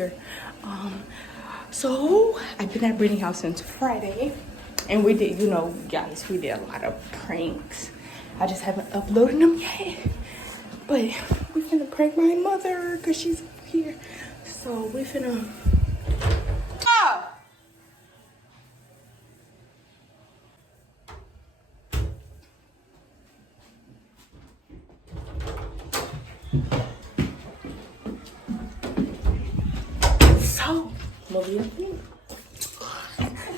longer. So I've been at Brittany's house since Friday, and we did, guys, we did a lot of pranks. I just haven't uploaded them yet, but we finna prank my mother because she's here. So we finna. So,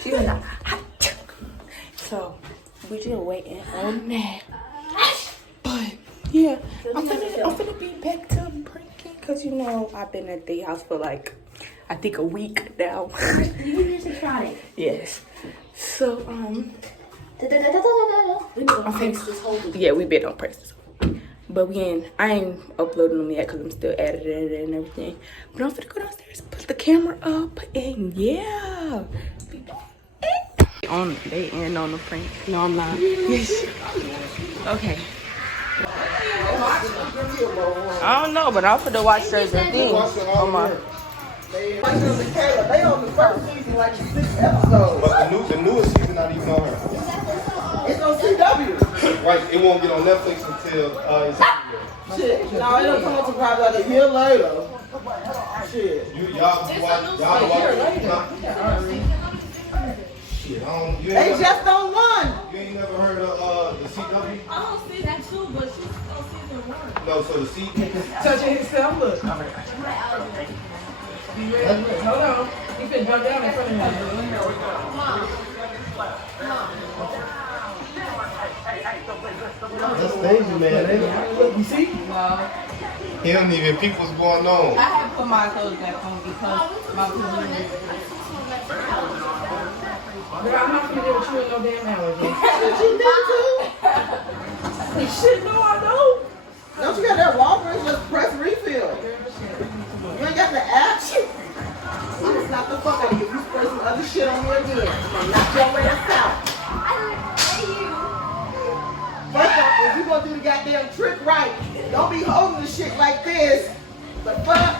she's not hot. So, we just waiting on that. But, yeah, I'm finna be back to pranking because, I've been at the house for like, I think a week now. You usually try it. Yes. So, We've been on pranks this whole week. yeah, we been on pranks. But I ain't uploading them yet because I'm still editing it and everything. But I'm finna go downstairs, put the camera up, and yeah. They end on the prank. No, I'm not. Yes. Okay. I don't know, but I'm finna watch certain things on my. They on the first season like 6 episodes. But the newest season not even on her. It's on CW. Right, it won't get on Netflix until it's everywhere. Shit. No, it don't come up to probably like a year later. Shit. Y'all watch. Shit, They just on one. You ain't never heard of the CW? I don't see that too, but she's on season 1. No, so the CW. Touching himself, look. You ready? Hold on. He can jump down in front of him. That's crazy, man. Look, you see? He don't even peep what's going on. I have put my clothes back on because my balloon is. Girl, I'm not gonna deal with you with no damn allergies. Shit, no, I don't. Don't you got that Walgreens just press refill? You ain't got the app? I'm just knock the fuck out of you. You spray some other shit on me again. I'm gonna knock your ass out. First off, if you gonna do the goddamn trick right, don't be holding the shit like this. The fuck?